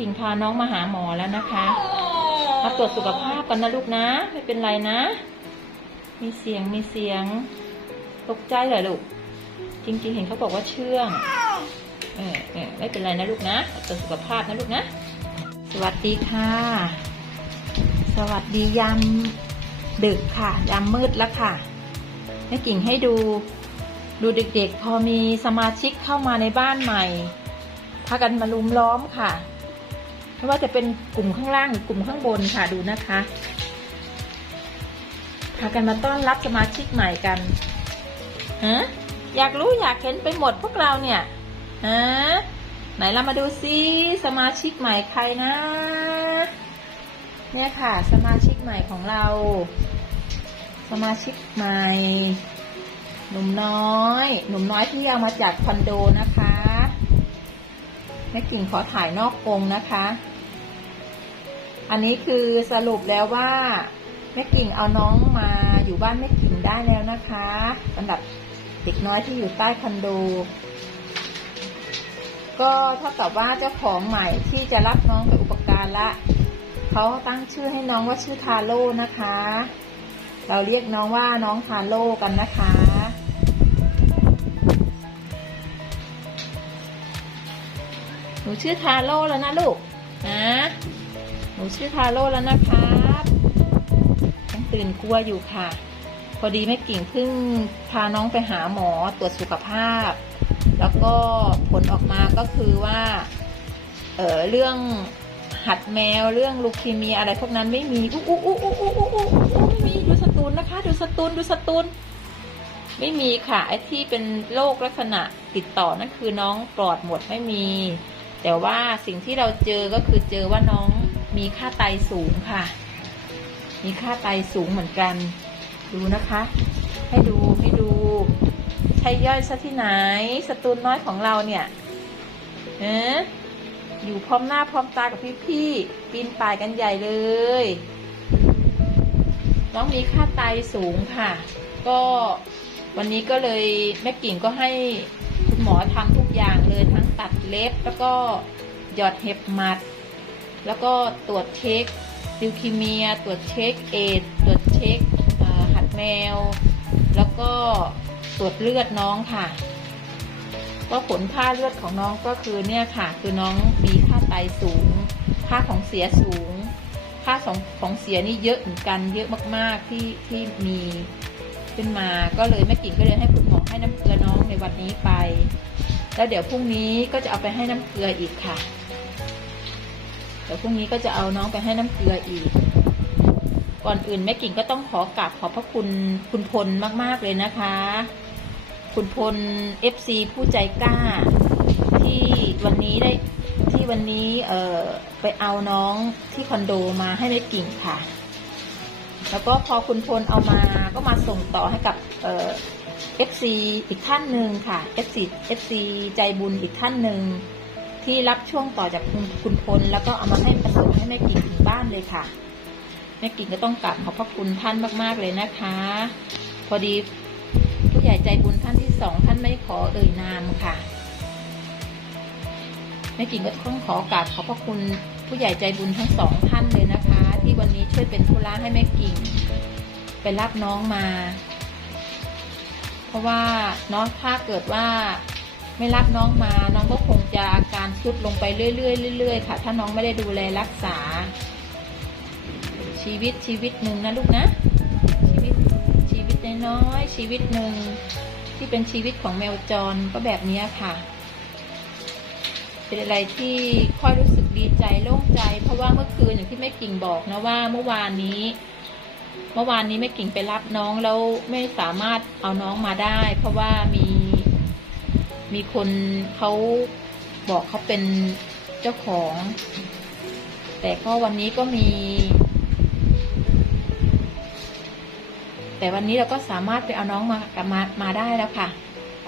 กิ่งพาน้องมาหาหมอแล้วนะคะมาตรวจสุขภาพกันนะลูกนะ ไม่เป็นไรนะ มีเสียงมีเสียง ตกใจเหรอลูก จริง ๆ เห็นเขาบอกว่าเชื่องเออเออไม่เป็นไรนะลูกนะตรวจสุขภาพนะลูกนะ สวัสดีค่ะ สวัสดียามดึกค่ะยามมืดแล้วค่ะแม่กิ่งให้ดู ดูเด็กๆ พอมีสมาชิกเข้ามาในบ้านใหม่พากันมาลุมล้อมค่ะ ไม่ว่าจะเป็นกลุ่มข้างล่างหรือกลุ่มข้างบนค่ะดูนะคะพากันมาต้อนรับสมาชิกใหม่กันฮะอยากรู้อยากเห็นไปหมดพวกเราเนี่ยฮะไหนเรามาดูซิสมาชิกใหม่ใครนะ เนี่ยค่ะ สมาชิกใหม่ของเรา สมาชิกใหม่ หนุ่มน้อย หนุ่มน้อยที่เอามาจากคอนโดนะคะแม่กิ่งขอถ่ายนอกกรงนะคะ อันนี้คือสรุปแล้วว่าแม่กิ่งเอาน้องมาอยู่บ้านแม่กิ่งได้แล้วนะคะสำหรับเด็กน้อยที่อยู่ใต้คอนโด ก็เท่ากับว่าเจ้าของใหม่ที่จะรับน้องไปอุปการละเขาตั้งชื่อให้น้องว่าชื่อทาโร่นะคะ เราเรียกน้องว่าน้องทาโร่กันนะคะหนูชื่อทาโร่แล้วนะลูกนะ นูชื่อทาโร่แล้วนะครับยังตื่นกลัวอยู่ค่ะ พอดีแม่กิ่งเพิ่งพาน้องไปหาหมอตรวจสุขภาพ แล้วก็ผลออกมาก็คือว่าเออเรื่องหัดแมวเรื่องลูคีเมียอะไรพวกนั้นไม่มีอู้อู้อู้อู้อู้อู้อู้อู้ไม่มีดูสตูนนะคะ ดูสตูนดูสตูนไม่มีค่ะไอ้ที่เป็นโรคลักษณะติดต่อนั่นคือน้องปลอดหมดไม่มี แต่ว่าสิ่งที่เราเจอก็คือเจอว่าน้อง มีค่าไตสูงค่ะ มีค่าไตสูงเหมือนกัน ดูนะคะ ให้ดูให้ดูใช่ย่อยซะที่ไหน สตูนน้อยของเราเนี่ยเอ๊ะอยู่พร้อมหน้าพร้อมตากับพี่ๆปีนป่ายกันใหญ่เลย น้องมีค่าไตสูงค่ะ ก็วันนี้ก็เลยแม่กิ่งก็ให้คุณหมอทำทุกอย่างเลยทั้งตัดเล็บแล้วก็หยอดเห็บหมัด แล้วก็ตรวจเช็คลิวคีเมีย ตรวจเช็คเอดตรวจเช็คหัดแมว แล้วก็ตรวจเลือดน้องค่ะ ก็ผลค่าเลือดของน้องก็คือเนี่ยค่ะ คือน้องมีค่าไตสูง ค่าของเสียสูง ค่าของของเสียนี่เยอะเหมือนกัน เยอะมากๆที่ที่มีขึ้นมา ก็เลยแม่กิ่งก็เลยให้คุณหมอให้น้ำเกลือน้องในวันนี้ไป แล้วเดี๋ยวพรุ่งนี้ก็จะเอาไปให้น้ำเกลืออีกค่ะ ดี๋ยวพรุ่งนี้ก็จะเอาน้องไปให้น้ำเกลืออีก ก่อนอื่นแม่กิ่งก็ต้องขอกราบขอบพระคุณคุณพลมาก ๆ เลยนะคะ คุณพล FC ผู้ใจกล้า ที่วันนี้ได้ที่วันนี้เอ่อไปเอาน้องที่คอนโดมาให้แม่กิ่งค่ะ แล้วก็พอคุณพลเอามาก็มาส่งต่อให้กับเอ่อ FC อีกท่านหนึ่งค่ะ FC FC ใจบุญอีกท่านหนึ่ง ที่รับช่วงต่อจากคุณคุณพลแล้วก็เอามาให้ประสงให้แม่กิ่งถึงบ้านเลยค่ะ แม่กิ่งก็ต้องกราบขอบพระคุณท่านมาก ๆ เลยนะคะ พอดีผู้ใหญ่ใจบุญท่านที่สองท่านไม่ขอเอ่ยนามค่ะแม่กิ่งก็ต้องขอกราบขอบพระคุณผู้ใหญ่ใจบุญทั้งสองท่านเลยนะคะ ที่วันนี้ช่วยเป็นธุระให้แม่กิ่ง ไปรับน้องมา เพราะว่าเนาะถ้าเกิดว่า ไม่รับน้องมา น้องก็คงจะอาการทรุดลงไปเรื่อยๆเรื่อยๆค่ะ ถ้าน้องไม่ได้ดูแลรักษา ชีวิตชีวิตหนึ่งนะลูกนะ ชีวิตชีวิตน้อยๆชีวิตหนึ่งที่เป็นชีวิตของแมวจรก็แบบนี้ค่ะ เป็นอะไรที่ค่อยรู้สึกดีใจโล่งใจ เพราะว่าเมื่อคืนอย่างที่แม่กิ่งบอกนะว่าเมื่อวานนี้เมื่อวานนี้แม่กิ่งไปรับน้องแล้วไม่สามารถเอาน้องมาได้ เพราะว่ามี มีคนเขาบอกเขาเป็นเจ้าของ แต่ก็วันนี้ก็มี แต่วันนี้เราก็สามารถไปเอาน้องมากับมามาได้แล้วค่ะ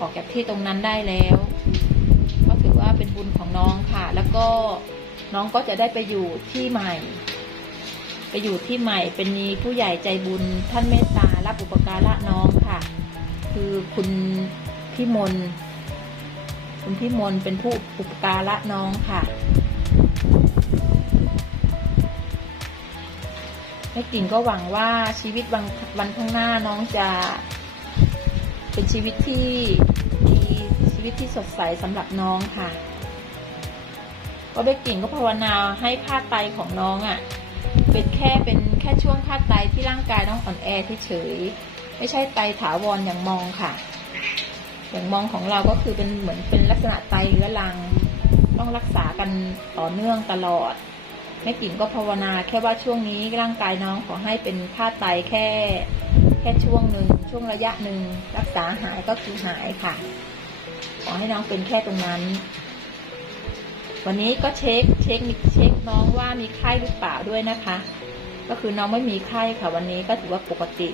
ออกจากที่ตรงนั้นได้แล้วก็ถือว่าเป็นบุญของน้องค่ะ แล้วก็น้องก็จะได้ไปอยู่ที่ใหม่ ไปอยู่ที่ใหม่เป็นมีผู้ใหญ่ใจบุญท่านเมตตารับอุปการะน้องค่ะ คือคุณพี่มน คุณพี่มนเป็นผู้อุปการะน้องค่ะแม่กิ่งก็หวังว่าชีวิตวันวันข้างหน้าน้องจะเป็นชีวิตที่ดีชีวิตที่สดใสสำหรับน้องค่ะก็เบกกิ่งก็ภาวนาให้ค่าไตของน้องอะ่ะ เป็นแค่เป็นแค่ช่วงค่าไตที่ร่างกายน้องอ่อนแอที่เฉยไม่ใช่ไตถาวรอย่างมองค่ะ อย่างมองของเราก็คือเป็นเหมือนเป็นลักษณะไตเรื้อรัง ต้องรักษากันต่อเนื่องตลอดแม่กิ่งก็ภาวนาแค่ว่าช่วงนี้ร่างกายน้องขอให้เป็นค่าไตแค่ แค่ช่วงหนึ่งช่วงระยะหนึ่งรักษาหายก็คือหายค่ะ ขอให้น้องเป็นแค่ตรงนั้น วันนี้ก็เช็คเช็คเช็คน้องว่ามีไข้หรือเปล่าด้วยนะคะ ก็คือน้องไม่มีไข้ค่ะ วันนี้ก็ถือว่าปกติ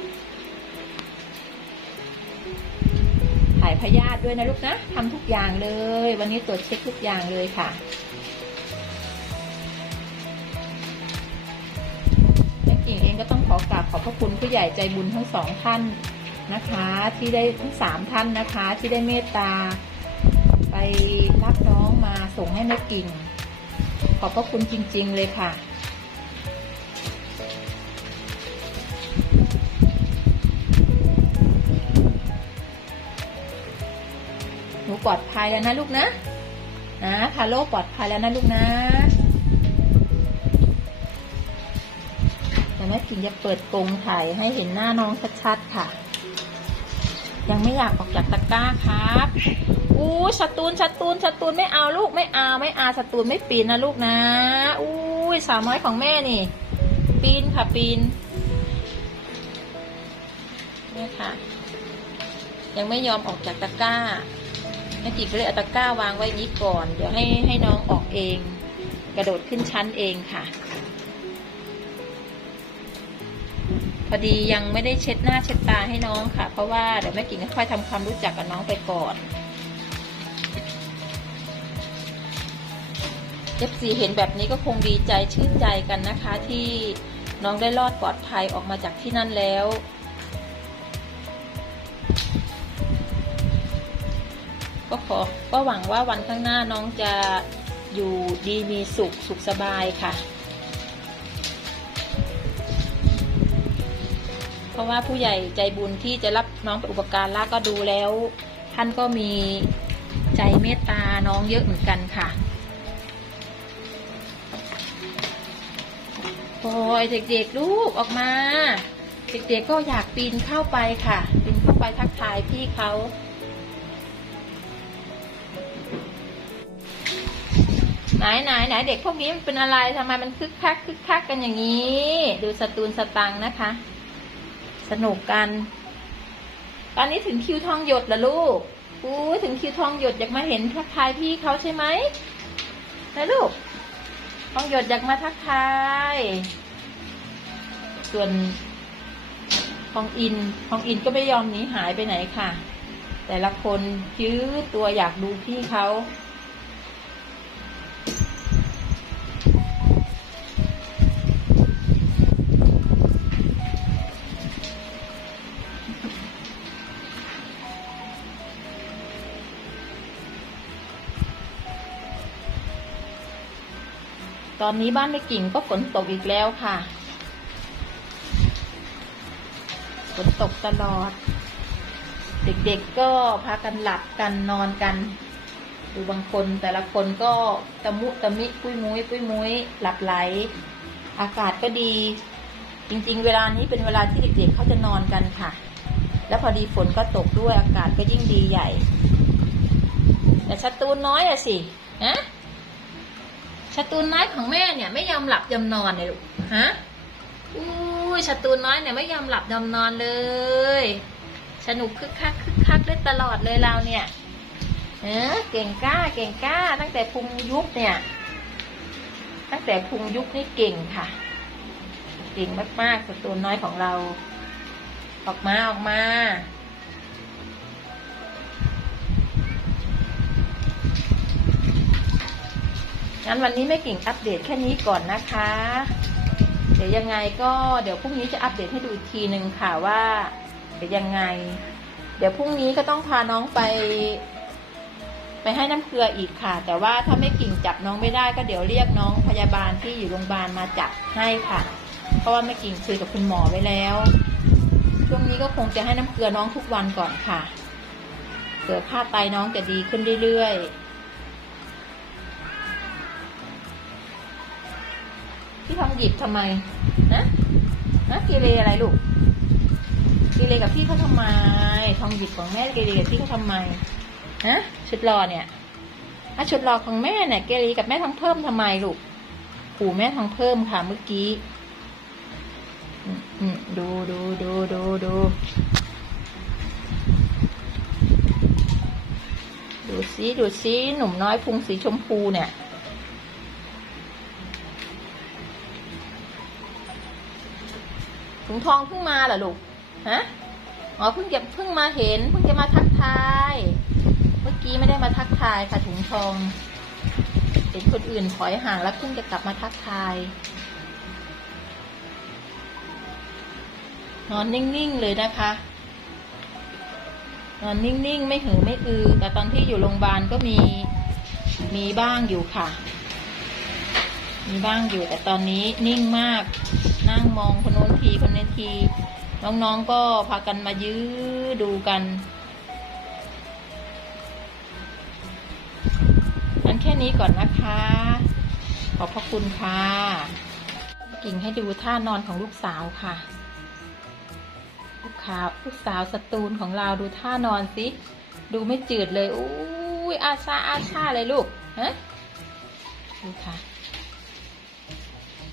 ถ่ายพยาธิด้วยนะลูกนะทำทุกอย่างเลย วันนี้ตรวจเช็คทุกอย่างเลยค่ะแม่กิ่งเองก็ต้องขอกราบขอบพระคุณผู้ใหญ่ใจบุญทั้งสองท่านนะคะ ที่ได้ทั้งสามท่านนะคะ ที่ได้เมตตา ไปรับน้องมาส่งให้แม่กิ่งขอบพระคุณจริง ๆ เลยค่ะ ลอดภัยแล้วนะลูกนะนะพาโลปลอดภัยแล้วนะลูกนะแต่แม่กิ่งจะเปิดกรงถ่ายให้เห็นหน้าน้องชัดๆค่ะ ยังไม่อยากออกจากตะกร้าครับอู้สตูนสตูนสตูนไม่เอาลูกไม่เอาไม่เอาสตูนไม่ปีนนะลูกนะอู้ยสาวน้อยของแม่นี่ ปีนค่ะปีนเนี่ยค่ะ ยังไม่ยอมออกจากตะกร้า ม่กิ่งก็เลยเอาตะกร้าวางไว้นี้ก่อน เดี๋ยวให้ให้น้องออกเอง กระโดดขึ้นชั้นเองค่ะ พอดียังไม่ได้เช็ดหน้าเช็ดตาให้น้องค่ะ เพราะว่าเดี๋ยวแม่กิ่งค่อยทำความรู้จักกับน้องไปก่อนเอฟซีเห็นแบบนี้ก็คงดีใจชื่นใจกันนะคะ ที่น้องได้รอดปลอดภัยออกมาจากที่นั่นแล้ว ก็ขอก็หวังว่าวันข้างหน้าน้องจะอยู่ดีมีสุขสุขสบายค่ะ เพราะว่าผู้ใหญ่ใจบุญที่จะรับน้องไปอุปการะก็ดูแล้ว ท่านก็มีใจเมตตาน้องเยอะเหมือนกันค่ะโอ้ยเด็กๆลูกออกมา เด็กๆก็อยากปีนเข้าไปค่ะ ปีนเข้าไปทักทายพี่เขา ไหนไหนไหนเด็กพวกนี้มันเป็นอะไรทำไมมันคึกคักคึกคักกันอย่างนี้ ดูสตูนสตังนะคะ สนุกกัน ตอนนี้ถึงคิวทองหยดแล้วลูกอู้ถึงคิวทองหยดอยากมาเห็นทักทายพี่เขาใช่ไหมนะลูกทองหยดอยากมาทักทาย ส่วนทองอินทองอินก็ไม่ยอมหนีหายไปไหนค่ะ แต่ละคนยื้อตัวอยากดูพี่เขา อนนี้บ้านแม่กิ่งก็ฝนตกอีกแล้วค่ะ ฝนตกตลอด เด็กๆก็พากันหลับกันนอนกัน ดูบางคนแต่ละคนก็ตะมุตะมิปุ้ยมุ้ยปุ้ยมุ้ยหลับไหล อากาศก็ดี จริงๆ เวลานี้เป็นเวลาที่เด็กๆเขาจะนอนกันค่ะ แล้วพอดีฝนก็ตกด้วยอากาศก็ยิ่งดีใหญ่แต่ชัตูนน้อยอะสินะ ชัตูนน้อยของแม่เนี่ยไม่ยอมหลับยอมนอนเลยลูกฮะอุ้ยชัตูนน้อยเนี่ยไม่ยอมหลับยอมนอนเลย สนุกคึกคักคึกคักได้ตลอดเลยเราเนี่ยเออเก่งกล้าเก่งกล้า ตั้งแต่พุงยุบเนี่ย ตั้งแต่พุงยุบนี่เก่งค่ะ เก่งมากๆสตูนน้อยของเรา ออกมาออกมา งั้นวันนี้แม่กิ่งอัปเดตแค่นี้ก่อนนะคะ เดี๋ยวยังไงก็เดี๋ยวพรุ่งนี้จะอัปเดตให้ดูอีกทีหนึ่งค่ะว่าเดี๋ยวยังไง เดี๋ยวพรุ่งนี้ก็ต้องพาน้องไป ไปให้น้ำเกลืออีกค่ะ แต่ว่าถ้าไม่กิ่งจับน้องไม่ได้ก็เดี๋ยวเรียกน้องพยาบาลที่อยู่โรงพยาบาลมาจับให้ค่ะ เพราะว่าแม่กิ่งคุยกับคุณหมอไว้แล้วช่วงนี้ก็คงจะให้น้ำเกลือน้องทุกวันก่อนค่ะเผื่อค่าไตน้องจะดีขึ้นเรื่อยๆ พี่ทองหยิบทำไมนะนะเกเลอะไรลูกเกเลกับพี่เขาทำไม ทองหยิบของแม่เกเลกับพี่เขาทำไมนะชุดรอเนี่ยถ้าชุดรอของแม่เนี่ยเกลีกับแม่ทองเพิ่มทำไมลูกปู่แม่ทองเพิ่มค่ะเมื่อกี้ดูดูดูดูดูดูซิดูซิหนุ่มน้อยพุงสีชมพูเนี่ย ถุงทองเพิ่งมาเหรอลูก ฮะ อ๋อเพิ่งจะเพิ่งมาเห็น เพิ่งจะมาทักทาย เมื่อกี้ไม่ได้มาทักทายค่ะถุงทอง เห็นคนอื่นถอยห่างแล้วเพิ่งจะกลับมาทักทาย นอนนิ่งๆเลยนะคะ นอนนิ่งๆ ไม่หือไม่อือ แต่ตอนที่อยู่โรงพยาบาลก็มี มีบ้างอยู่ค่ะ มีบ้างอยู่แต่ตอนนี้นิ่งมาก นั่งมองคนโน้นทีคนนี้ที น้องๆก็พากันมายื้อดูกันงั้นแค่นี้ก่อนนะคะ ขอบพระคุณค่ะ กิ่งให้ดูท่านอนของลูกสาวค่ะ ลูกขาวลูกสาวสตูลของเราดูท่านอนสิ ดูไม่จืดเลยอุ้ยอาชาอาชาเลยลูก ฮะ ดูค่ะ